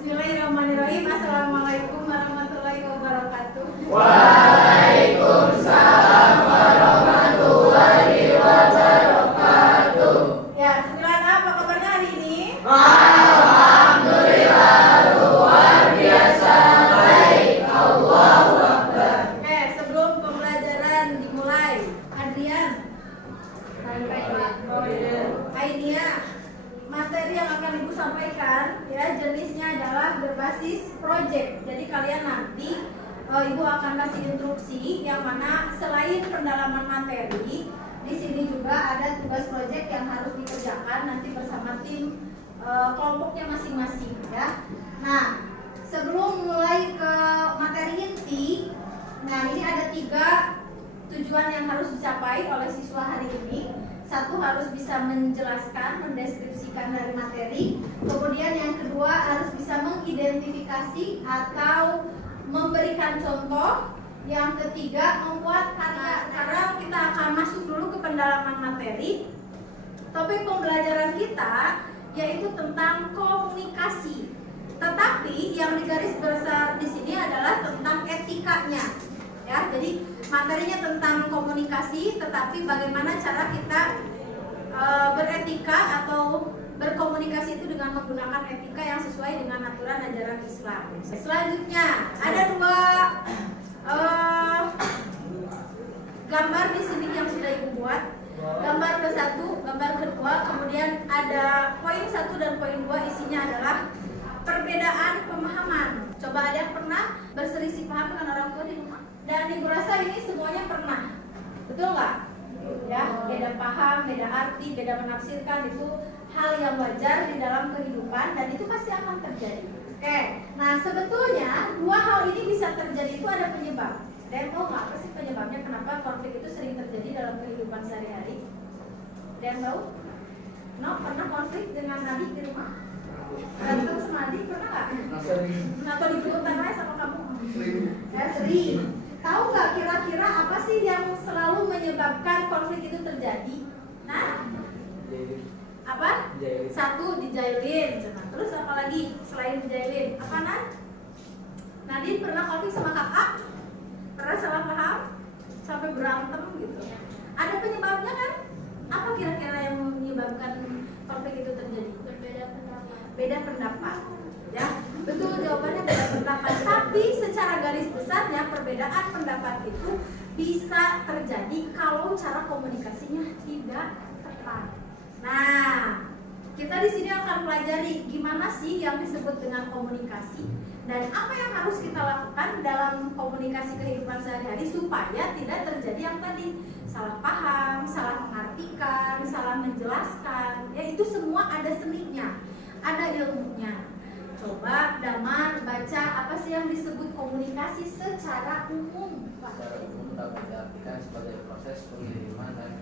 Bismillahirrahmanirrahim. Assalamualaikum warahmatullahi wabarakatuh. Waalaikumsalam warahmatullahi wabarakatuh. Ya, sembilan apa kabarnya hari ini? Alhamdulillah luar biasa baik. Allahu Akbar. Sebelum pembelajaran dimulai, Adrian, Ainia, materi yang akan Ibu sampaikan ya jenisnya adalah berbasis project. Jadi kalian nanti Ibu akan kasih instruksi yang mana selain pendalaman materi, di sini juga ada tugas project yang harus dikerjakan nanti bersama tim kelompoknya masing-masing ya. Nah, sebelum mulai ke materi inti, nah ini ada 3 tujuan yang harus dicapai oleh siswa hari ini. Satu, harus bisa menjelaskan, mendeskripsikan dari materi. Kemudian yang kedua, harus bisa mengidentifikasi atau memberikan contoh. Yang ketiga, membuat karya. Sekarang kita akan masuk dulu ke pendalaman materi. Topik pembelajaran kita yaitu tentang komunikasi. Tetapi yang digaris besar di sini adalah tentang etikanya. Ya, jadi materinya tentang komunikasi, tetapi bagaimana cara kita beretika atau berkomunikasi itu dengan menggunakan etika yang sesuai dengan aturan ajaran Islam. Selanjutnya ada 2 gambar di sini yang sudah Ibu buat. Gambar ke-1, gambar kedua, kemudian ada poin 1 dan poin 2 isinya adalah perbedaan pemahaman. Coba ada yang pernah berselisih paham dengan orang tua di rumah? Dan Ibu rasa ini semuanya pernah, betul nggak? Ya, beda paham, beda arti, beda menafsirkan itu hal yang wajar di dalam kehidupan dan itu pasti akan terjadi. Oke, nah sebetulnya 2 hal ini bisa terjadi itu ada penyebab. Dan tahu nggak apa sih penyebabnya kenapa konflik itu sering terjadi dalam kehidupan sehari-hari? Dan tahu? No, pernah konflik dengan adik di rumah? Berantem sama adik pernah nggak? Atau dibutuhkan aja sama kamu? Ya, sering. Tahu nggak kira-kira apa sih yang selalu menyebabkan konflik itu terjadi? Nah, apa? 1, dijailin. Terus apa lagi selain dijailin? Apa Nadine pernah konflik sama kakak? Pernah salah paham? Sampai berantem gitu. Ada penyebabnya kan? Apa kira-kira yang menyebabkan konflik itu terjadi? Beda pendapat. Ya, betul jawabannya beda pendapat. Tapi secara garis besarnya perbedaan pendapat itu bisa terjadi kalau cara komunikasinya tidak tepat. Nah, kita di sini akan pelajari gimana sih yang disebut dengan komunikasi dan apa yang harus kita lakukan dalam komunikasi kehidupan sehari-hari supaya tidak terjadi yang tadi salah paham, salah mengartikan, salah menjelaskan. Ya, itu semua ada seninya, ada ilmunya. Coba Damar baca apa sih yang disebut komunikasi secara umum? Secara umum dapat diartikan sebagai proses pengiriman dan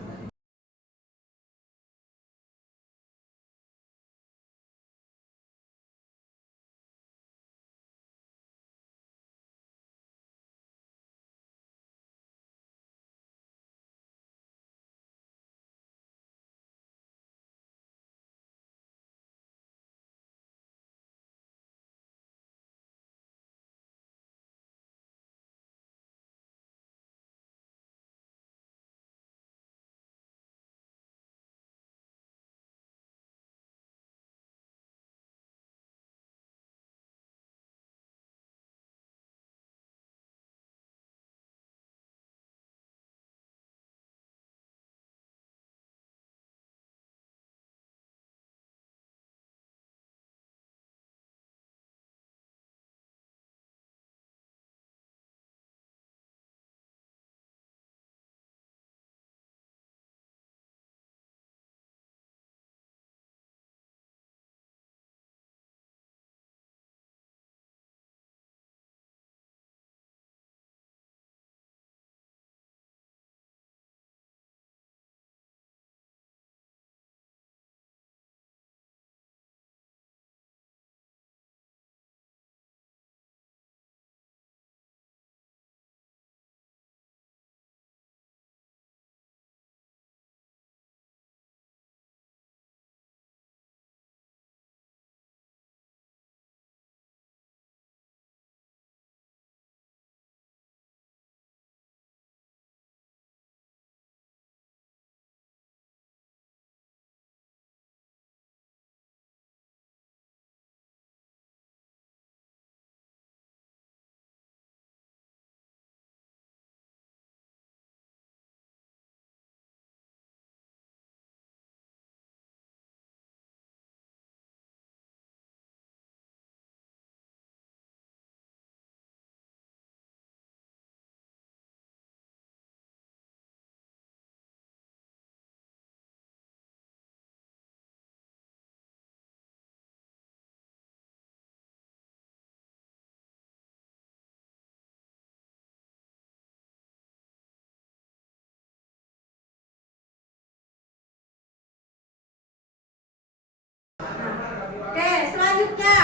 selanjutnya.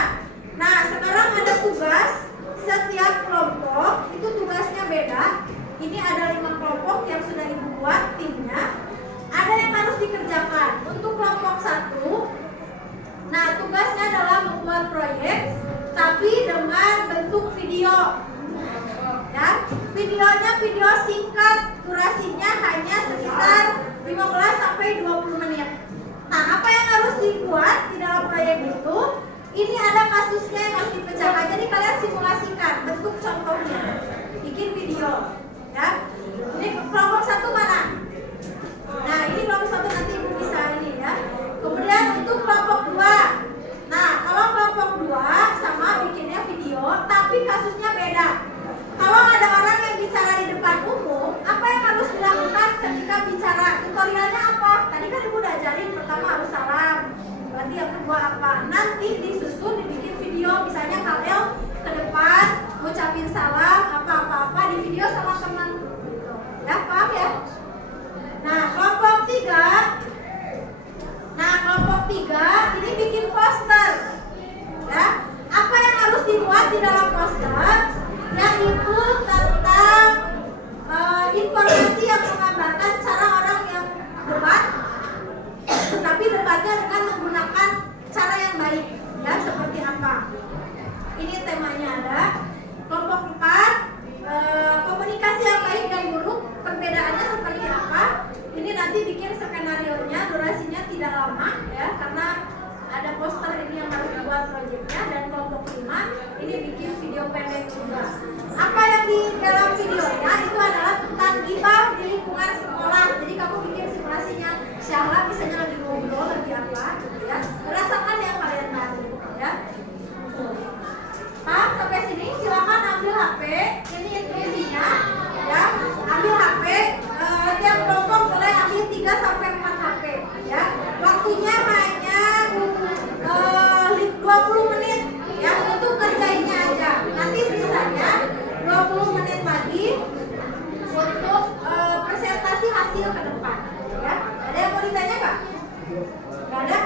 Nah, sekarang ada tugas. Setiap kelompok itu tugasnya beda. Ini ada 5 kelompok yang sudah ibu buat timnya. Ada yang harus dikerjakan. Untuk kelompok 1, nah tugasnya adalah membuat proyek, tapi dengan bentuk video. Ya, videonya video singkat, durasinya hanya sekitar 15 sampai 20 menit. Nah, apa yang harus dibuat di dalam proyek itu? Ini ada kasusnya yang harus dipecahkan. Jadi kalian simulasikan bentuk contohnya. Bikin video, ya. Ini kelompok 1 mana? Nah, ini kelompok 1 nanti ibu bisa ini ya. Kemudian untuk kelompok 2. Nah, kalau kelompok 2 sama bikinnya video, tapi kasusnya beda. Kalau ada orang yang bicara di depan umum, apa yang harus dilakukan ketika bicara? Tutorialnya apa? Tadi kan ibu udah ajarin, pertama harus salam. Berarti yang kedua apa? Nanti disusun dibikin video, misalnya kalian ke depan ngucapin salam apa-apa di video sama teman. Ya, paham ya? Nah, kelompok 3. Nah, kelompok 3 ini bikin poster. Ya, apa yang harus dibuat di dalam poster? Yaitu tentang informasi yang menggambarkan cara orang yang debat, tetapi debatnya dengan menggunakan cara yang baik. Ya, seperti apa? Ini temanya ada. Kelompok 4, komunikasi yang baik dan buruk, perbedaannya seperti apa? Ini nanti bikin skenario-nya, durasinya tidak lama ya, karena ada poster ini yang harus dibuat proyeknya. Dan kelompok 5 ini bikin video pendek juga. Apa yang di dalam videonya itu adalah tentang gibah di lingkungan sekolah. Jadi kamu bikin simulasinya, Syahla misalnya lagi ngobrol lagi apa gitu ya. Merasakan yang kalian tahu ya. Pak, sampai sini silakan ambil HP. Ini instruksinya ya. Ambil HP, tiap kelompok boleh ambil 3 sampai 4 HP ya. Waktunya hanya 20 menit ya untuk kerjainnya aja. Nanti sisanya 20 menit lagi untuk presentasi hasil ke depan ya. Ada yang mau ditanya Kak? Gak ada?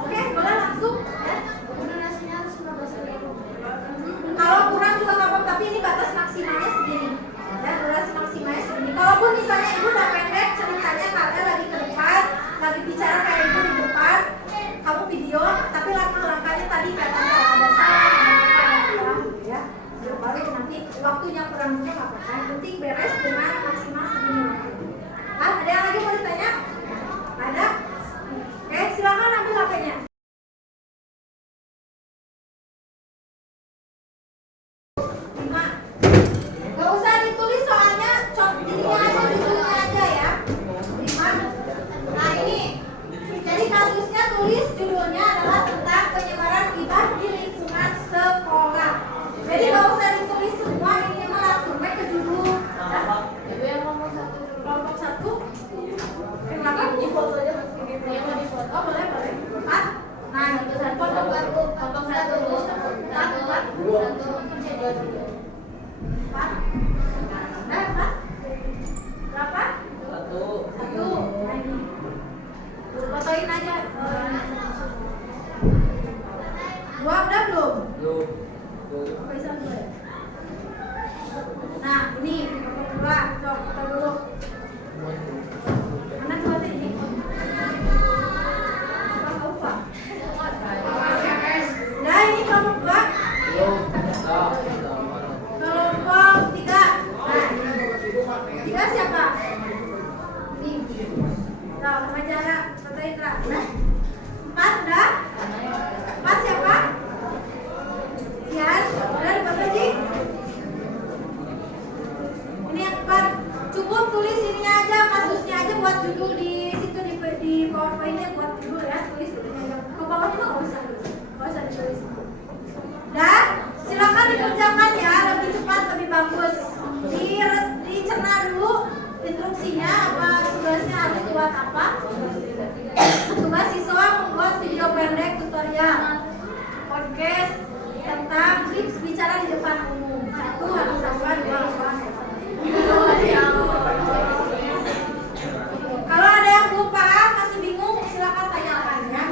Oke, boleh langsung ya. Durasinya harus 15 menit. Kalau kurang juga nggak apa-apa, tapi ini batas maksimalnya segini. Ya, durasi maksimalnya segini. Kalaupun misalnya ibu udah pendek ceritanya, kalian lagi ke depan, lagi bicara kayak ibu di depan, kamu video, tapi langkah-langkahnya tadi katanya ada salah, ya. Baru nanti waktunya kurang juga nggak apa-apa. Yang penting beres dengan maksimal segini. Ah, ada yang lagi mau ditanya? Ada? Oke, silakan ambil HP-nya. Gak usah ditulis soalnya, jadinya aja judulnya aja ya. 5. Nah ini, jadi kasusnya tulis judulnya adalah tentang penyebaran gibah di lingkungan sekolah. Jadi gak usah ditulis semua, ini mah langsung ke judul. Ibu yang ngomong 1 dulu. Kelompok 1. Kenapa? Di foto aja Mas. Yang mau di foto. Oh boleh. 4. Nah, Kelompok 1. 4. Nah, 4. Berapa? 1. 1. Nah ini. Fotoin aja. 2 udah belum? Belum. Bisa dulu ya? Nah, ini kelompok 2. Coba foto dulu. Mana coba ini? Apa lupa? Nah, ini kelompok 2. Belum. Kelompok 3. Nah, 3 siapa? Ini. Nah, sama cara fotoin Ra. Nah, 4 udah? 4 siapa? Ian, udah difoto Ji? Ini yang 4. Cukup tulis ininya aja, kasusnya aja buat judul di situ di PowerPoint-nya buat judul ya, tulis judulnya aja. Ke bawah juga nggak usah ditulis. Dan silakan dikerjakan ya, lebih cepat lebih bagus. Dicerna dulu instruksinya apa tugasnya harus buat apa. Tugas siswa membuat video pendek tutorial podcast tentang tips bicara di depan umum. 1 harus apa, 2 apa. Kalau ada yang belum paham, masih bingung, silakan tanyakan ya.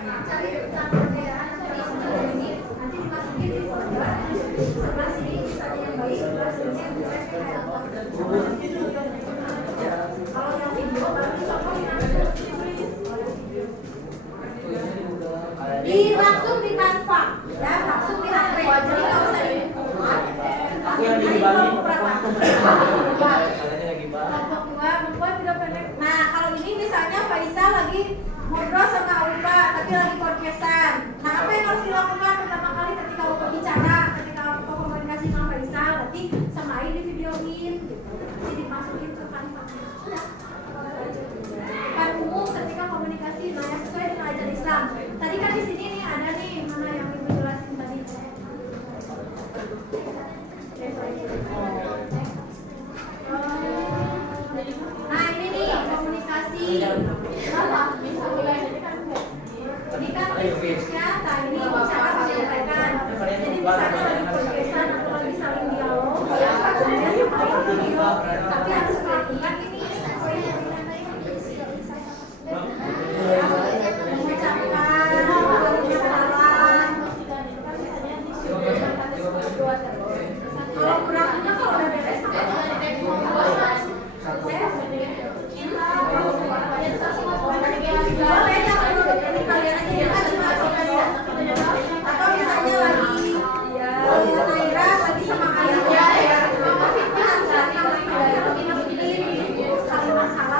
cari perbedaan antara sini ini nanti dimasukin di folder sebelah sini misalnya yang baik sebelah sini yang jelek kayak kalau yang video baru dicontohin di langsung di Canva ya langsung di HP jadi kalau saya kelompok dua membuat video pendek. Nah kalau ini misalnya Faisal lagi ngobrol sama Aupa tapi lagi podcastan. Nah apa yang harus dilakukan pertama kali ketika Aupa bicara, ketika Aupa komunikasi sama Faisal, berarti sama Ain di videoin, gitu. Jadi dimasukin ke Canva. Bukan umum ketika komunikasi, nah yang sesuai dengan ajaran Islam. Tadi kan di sini nih ada nih mana yang ibu jelasin tadi. Nah ini nih komunikasi. Ini kan tips-nya, nah ini cara menyampaikan. Jadi misalnya lagi podcastan atau lagi saling dialog, ya pacarnya sama video, tapi harus melakukan ini. Kalau kurangnya kalau udah beres kalian aja ya kan atau misalnya lagi Naira lagi sama ayahnya ya kalimat salam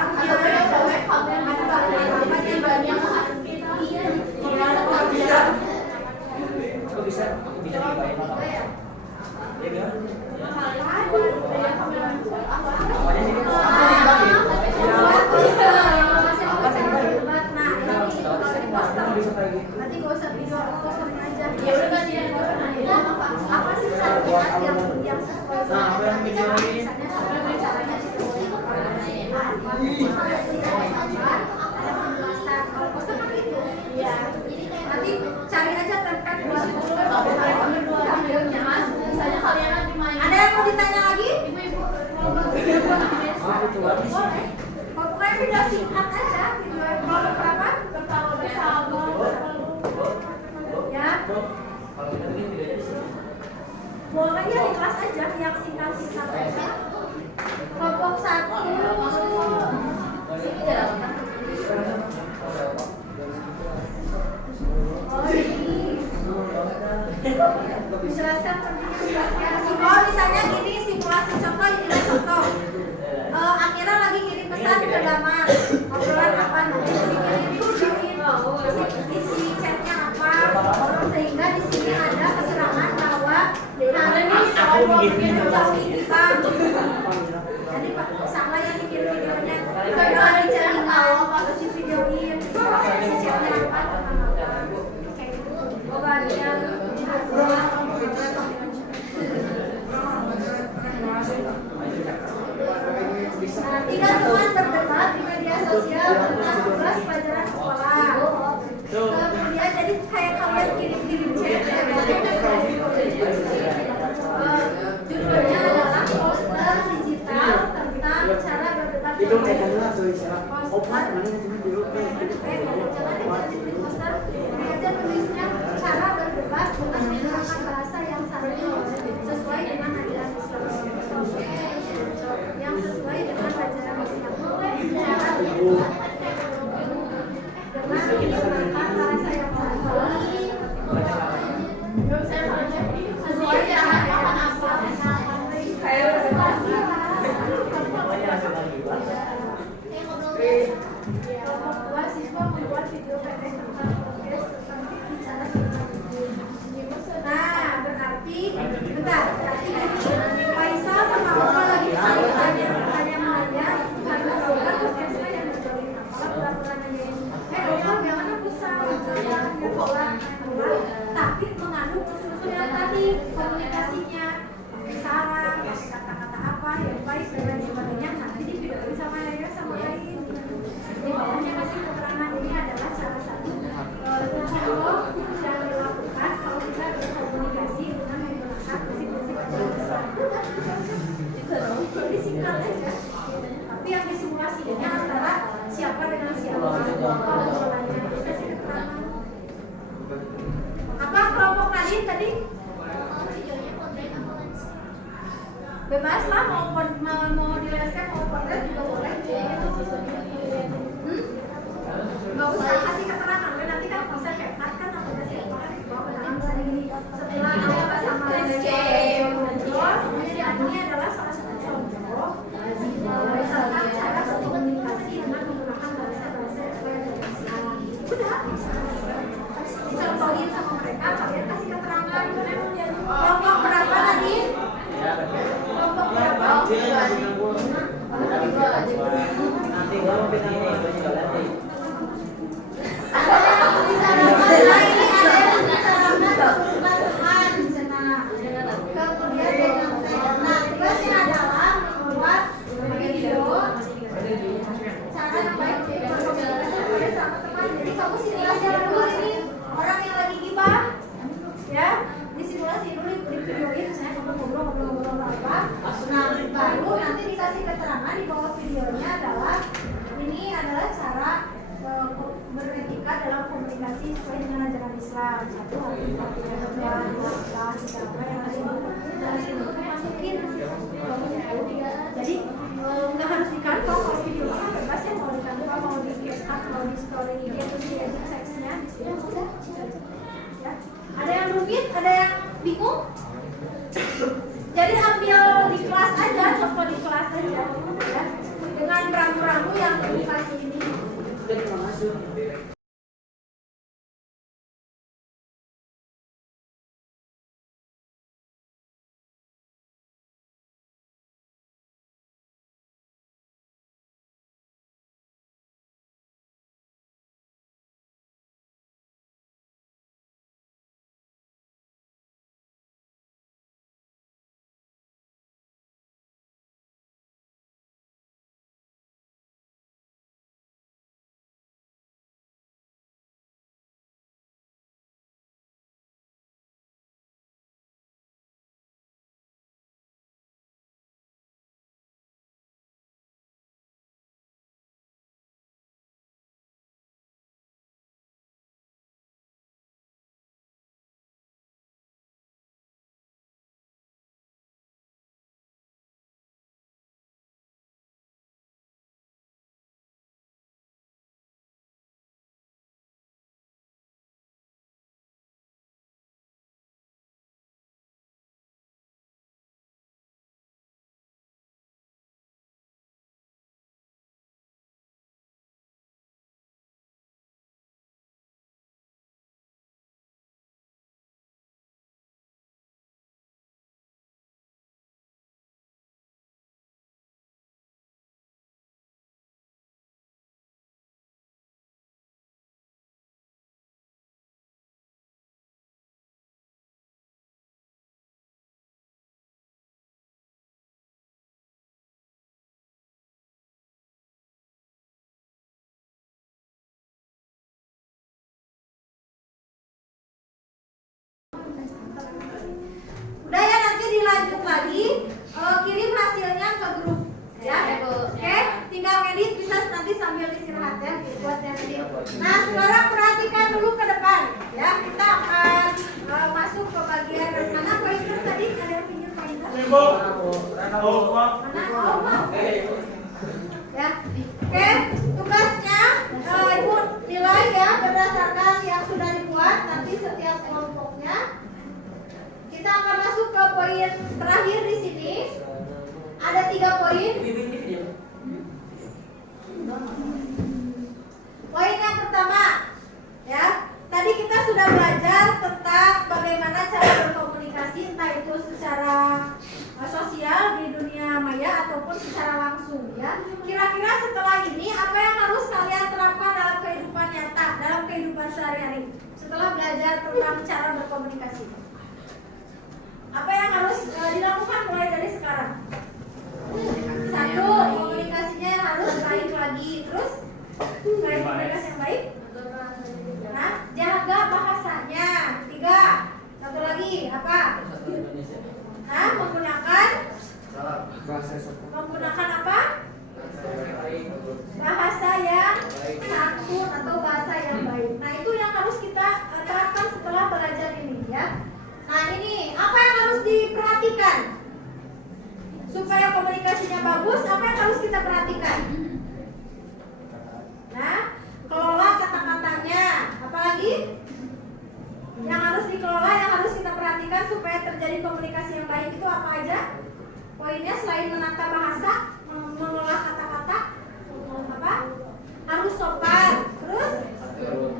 Aku bisa dibayar apa? Ya kan? Nanti gak usah video posternya aja. Ya udah kan ya. Apa sih cara yang sesuai sama caranya? Ada pembahasan. Kalau poster kan itu. Iya. Nanti cari aja template buat poster. Misalnya kalian lagi main. Ada yang mau ditanya lagi? Ibu-ibu. Boleh. Pokoknya video singkat aja. Video kalau berapa? Ya. Boleh ya di kelas aja yang singkat-singkat aja. Kelompok 1. Menjelaskan pentingnya. Oh misalnya gini simulasi contoh ini contoh. Akhirnya lagi kirim pesan ke Damar. Obrolan apa nanti dikirim isi chatnya apa sehingga di sini ada keterangan bahwa ada nih jauh ini Pak. Jadi Pak sama yang dikirim videonya kalau ada chat tahu harus di videoin isi chatnya apa kayak gitu. Obatnya tidak cuma berdebat di media sosial tentang tugas pelajaran sekolah. Kemudian jadi kayak kalian kirim-kirim chat judulnya adalah poster digital tentang cara berdebat. Poster aja tulisnya cara berdebat dengan menggunakan bahasa yang santun sesuai dengan ajaran Islam. Yang sesuai dengan ajaran Islam. Cara berdebat dengan menggunakan bahasa yang santun sesuai dengan ajaran Islam. Kelompok 2 siswa membuat video pendek tentang podcast tentang bicara tentang. Nah, berarti bentar, berarti Faisal sama Aupa lagi saling tanya-tanya karena Aupa podcastnya yang menjauhin Aupa pura-pura nanyain Aupa jangan pusat tapi mengandung unsur yang tadi komunikasinya pakai saran, pakai kata-kata apa yang baik dan lain sebagainya nanti divideoin sama Naira sama lain. Di bawahnya kasih keterangan ini adalah salah satu contoh yang dilakukan kalau kita berkomunikasi dengan menggunakan prinsip-prinsip jadi singkat aja. Tapi yang disimulasinya antara siapa dengan siapa, kalau polanya kasih keterangan. lain tadi? Videonya potret apa lens? Bebas lah, mau dileskan mau potret juga boleh. Nggak usah kasih keterangan, nanti kan bisa kayak kan apa kasih keterangan di bawah keterangan misalnya gini. Setelah apa sama contoh, ini adalah salah satu contoh misalkan cara komunikasi dengan menggunakan bahasa ekspresi. Udah, dicontohin sama mereka, kalian kasih keterangan. Kelompok berapa tadi? Kelompok berapa? Nanti kalau kita ini nanti. Baru nanti dikasih keterangan di bawah videonya adalah ini adalah cara beretika dalam komunikasi sesuai dengan ajaran Islam. Satu hadis dua siapa yang masukin. Jadi nggak harus di kantor kalau video bebas ya, mau di kantor mau di capcut mau di story dia terus di edit teksnya di sini udah. Ya. Ada yang rumit, ada yang bingung? Jadi ambil di kelas aja, contoh di kelas aja ya. Dengan rambu-rambu yang dikasih ini. Udah ya, nanti dilanjut lagi, kirim hasilnya ke grup ya. Oke, tinggal edit bisa nanti sambil istirahat ya buat yang edit. Nah sekarang perhatikan dulu ke depan ya, kita akan masuk ke bagian mana pointer tadi, ada yang pinjam pointer? Mana? Ya, oke, tugasnya ibu nilai ya berdasarkan yang sudah dibuat nanti setiap kelompoknya. Kita akan masuk ke poin terakhir di sini. Ada 3 poin. Poin yang pertama, ya. Tadi kita sudah belajar tentang bagaimana cara berkomunikasi, entah itu secara sosial di dunia maya ataupun secara langsung, ya. Kira-kira setelah ini apa yang harus kalian terapkan dalam kehidupan nyata, dalam kehidupan sehari-hari? Setelah belajar tentang cara berkomunikasi. Apa yang harus dilakukan mulai dari sekarang? 1, komunikasinya harus baik lagi. Terus selain komunikasi yang baik, nah, jaga bahasanya. 3, satu lagi apa? Nah, menggunakan apa? Bahasa yang santun atau bahasa yang baik. Nah, itu yang harus kita terapkan setelah belajar ini, ya. yang bagus, apa yang harus kita perhatikan? Nah, kelola kata-katanya. Apalagi yang harus dikelola, yang harus kita perhatikan supaya terjadi komunikasi yang baik itu apa aja? Poinnya selain menata bahasa, mengolah kata-kata, apa? Harus sopan. Terus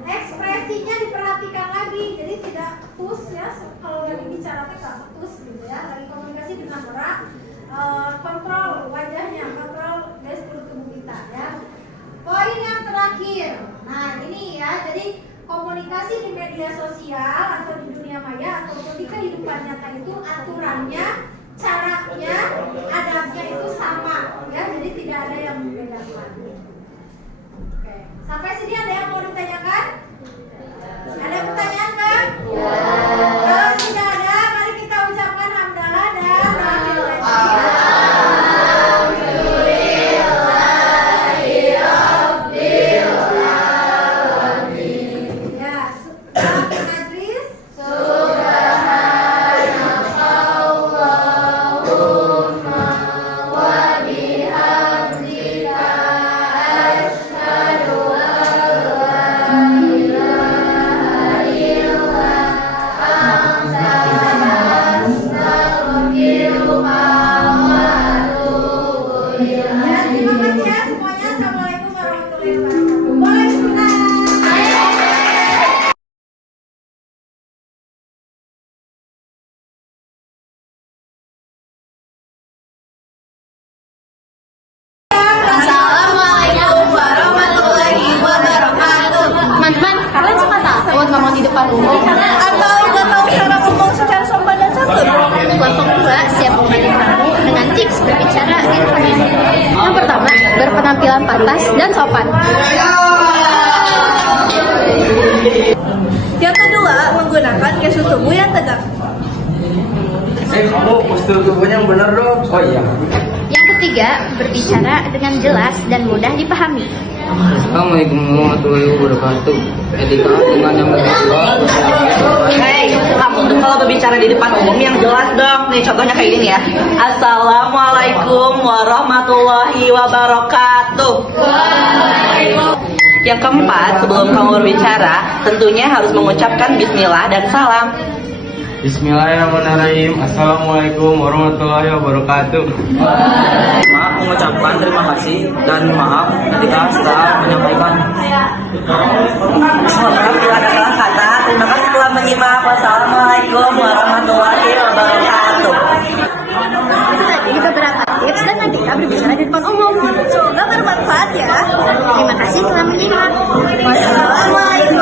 ekspresinya diperhatikan lagi, jadi tidak push ya. Kalau lagi bicara kita push gitu ya. Lagi komunikasi dengan orang, kontrol wajahnya, kontrol gestur tubuh kita ya. Poin yang terakhir, nah ini ya, jadi komunikasi di media sosial atau di dunia maya ataupun di kehidupan nyata itu aturannya, caranya, adabnya itu sama ya, jadi tidak ada yang membedakan. Oke, sampai sini ada yang mau ditanyakan? Ada pertanyaan kan? Kalau tidak ada, mari kita ucapkan hamdalah dan ngomong di depan umum atau nggak tahu cara ngomong secara sopan dan santun. Kelompok 2 siap membantu kamu dengan tips berbicara di depan umum. Yang pertama, berpenampilan pantas dan sopan. Yang kedua, menggunakan gestur tubuh yang tegak. Kamu postur tubuhnya yang benar dong. Oh iya. Yang ketiga, berbicara dengan jelas dan mudah dipahami. Assalamualaikum warahmatullahi wabarakatuh. Etika dengan yang benar. Hei, kamu tuh kalau berbicara di depan umum yang jelas dong. Nih contohnya kayak gini ya. Assalamualaikum warahmatullahi wabarakatuh. Yang keempat, sebelum kamu berbicara, tentunya harus mengucapkan bismillah dan salam. Bismillahirrahmanirrahim. Assalamualaikum warahmatullahi wabarakatuh. Maaf mengucapkan terima kasih dan maaf ketika setelah menyampaikan. Semoga bila ada salah kata, terima kasih telah menyimak. Wassalamualaikum warahmatullahi wabarakatuh. Tadi beberapa tips dan etika berbicara di depan umum. Semoga bermanfaat ya. Terima kasih telah menyimak. Wassalamualaikum